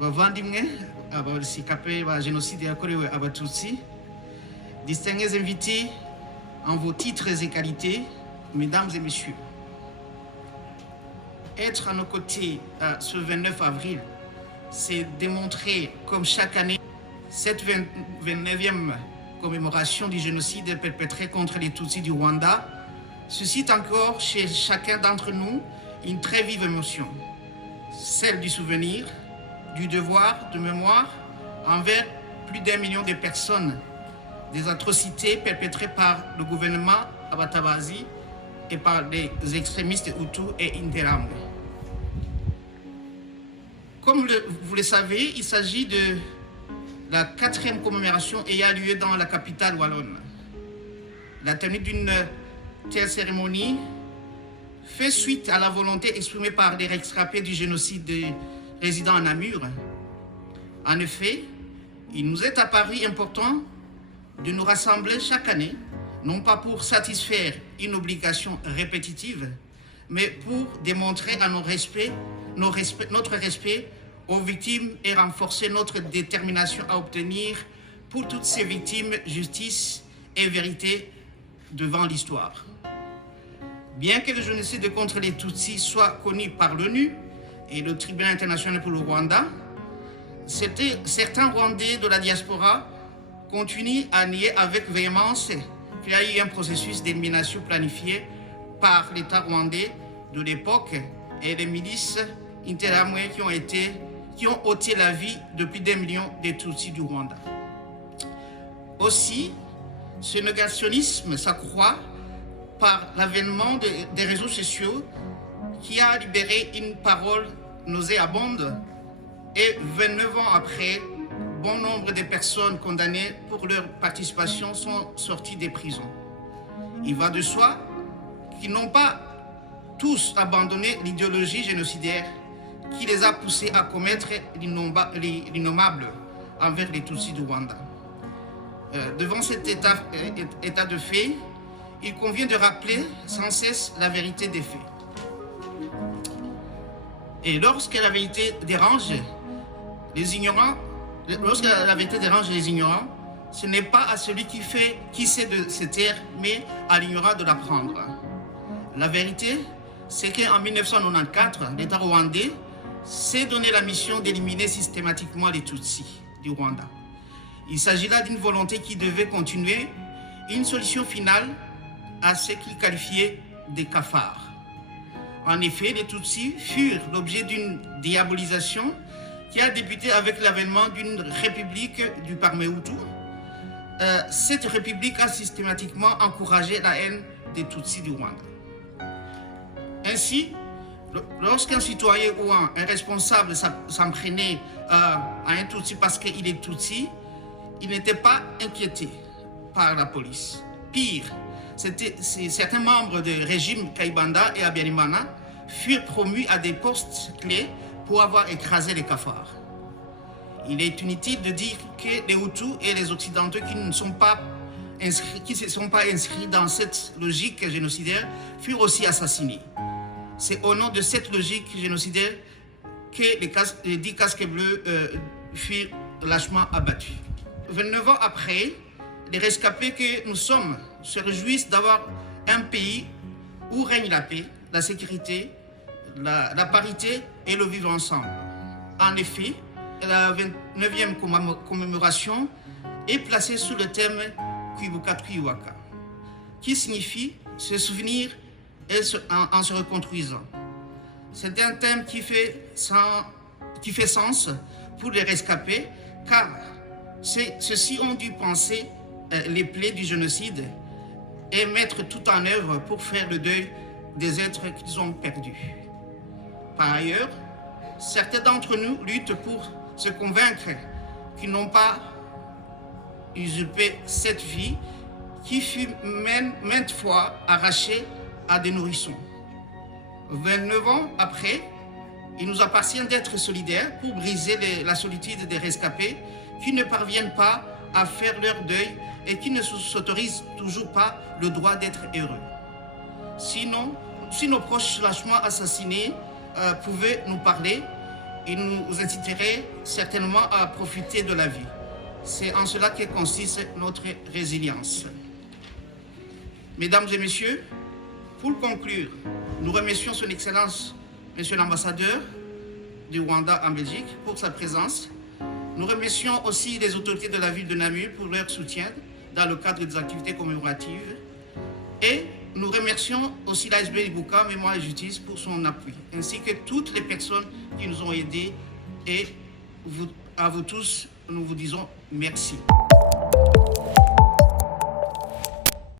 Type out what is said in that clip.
bavandimwe abasikape ba génocide yakorewe abatutsi, distingués invités en vos titres et qualités, mesdames et messieurs, être à nos côtés ce 29 avril, c'est démontrer comme chaque année cette 29e commémoration du génocide perpétré contre les Tutsis du Rwanda suscite encore chez chacun d'entre nous une très vive émotion, celle du souvenir, du devoir de mémoire envers plus d'1 million de personnes, des atrocités perpétrées par le gouvernement Abatabazi et par les extrémistes Hutus et Interahamwe. Comme vous le savez, il s'agit de la 4e commémoration ayant lieu dans la capitale wallonne. La tenue d'une telle cérémonie fait suite à la volonté exprimée par les rescapés du génocide résidant à Namur. En effet, il nous est apparu important de nous rassembler chaque année, non pas pour satisfaire une obligation répétitive, mais pour démontrer à notre respect aux victimes et renforcer notre détermination à obtenir pour toutes ces victimes justice et vérité devant l'histoire. Bien que le génocide contre les Tutsis soit connu par l'ONU et le Tribunal international pour le Rwanda, certains Rwandais de la diaspora continuent à nier avec véhémence qu'il y a eu un processus d'élimination planifié par l'État rwandais de l'époque et les milices Interahamwe qui ont ôté la vie de plus d'1 million de Tutsis du Rwanda. Aussi, ce négationnisme s'accroît par l'avènement des réseaux sociaux qui a libéré une parole nauséabonde et 29 ans après, bon nombre de personnes condamnées pour leur participation sont sorties des prisons. Il va de soi qu'ils n'ont pas tous abandonné l'idéologie génocidaire qui les a poussés à commettre l'innommable envers les Tutsis du Rwanda. Devant cet état de fait, il convient de rappeler sans cesse la vérité des faits. Et lorsque la vérité dérange les ignorants, ce n'est pas à celui qui sait de se taire, mais à l'ignorant de l'apprendre. La vérité, c'est qu'en 1994, l'État rwandais s'est donné la mission d'éliminer systématiquement les Tutsis du Rwanda. Il s'agit là d'une volonté qui devait continuer, une solution finale à ce qu'il qualifiait des cafards. En effet, les Tutsis furent l'objet d'une diabolisation qui a débuté avec l'avènement d'une république du Parmehutu. Cette république a systématiquement encouragé la haine des Tutsis du Rwanda. Ainsi, lorsqu'un citoyen ou un responsable s'en prenait à un Tutsi parce qu'il est Tutsi, il n'était pas inquiété par la police. Pire, certains membres du régime Kayibanda et Habyarimana furent promus à des postes clés pour avoir écrasé les cafards. Il est inutile de dire que les Hutus et les Occidentaux qui ne se sont pas inscrits dans cette logique génocidaire furent aussi assassinés. C'est au nom de cette logique génocidaire que les 10 casques bleus furent lâchement abattus. 29 ans après, les rescapés que nous sommes se réjouissent d'avoir un pays où règne la paix, la sécurité, la parité et le vivre ensemble. En effet, la 29e commémoration est placée sous le thème Kwibuka Twiyubaka, qui signifie se souvenir en se reconstruisant. C'est un thème qui fait sens pour les rescapés, car ceux-ci ont dû penser les plaies du génocide et mettre tout en œuvre pour faire le deuil des êtres qu'ils ont perdus. Par ailleurs, certains d'entre nous luttent pour se convaincre qu'ils n'ont pas usurpé cette vie qui fut maintes fois arrachée à des nourrissons. 29 ans après, il nous appartient d'être solidaires pour briser la solitude des rescapés qui ne parviennent pas à faire leur deuil et qui ne s'autorisent toujours pas le droit d'être heureux. Sinon, si nos proches lâchement assassinés pouvaient nous parler, il nous inciterait certainement à profiter de la vie. C'est en cela que consiste notre résilience. Mesdames et messieurs, pour conclure, nous remercions son Excellence, Monsieur l'ambassadeur du Rwanda en Belgique, pour sa présence. Nous remercions aussi les autorités de la ville de Namur pour leur soutien dans le cadre des activités commémoratives. Et nous remercions aussi l'ASB Ibuka, Mémoire et Justice pour son appui, ainsi que toutes les personnes qui nous ont aidés. Et à vous tous, nous vous disons merci.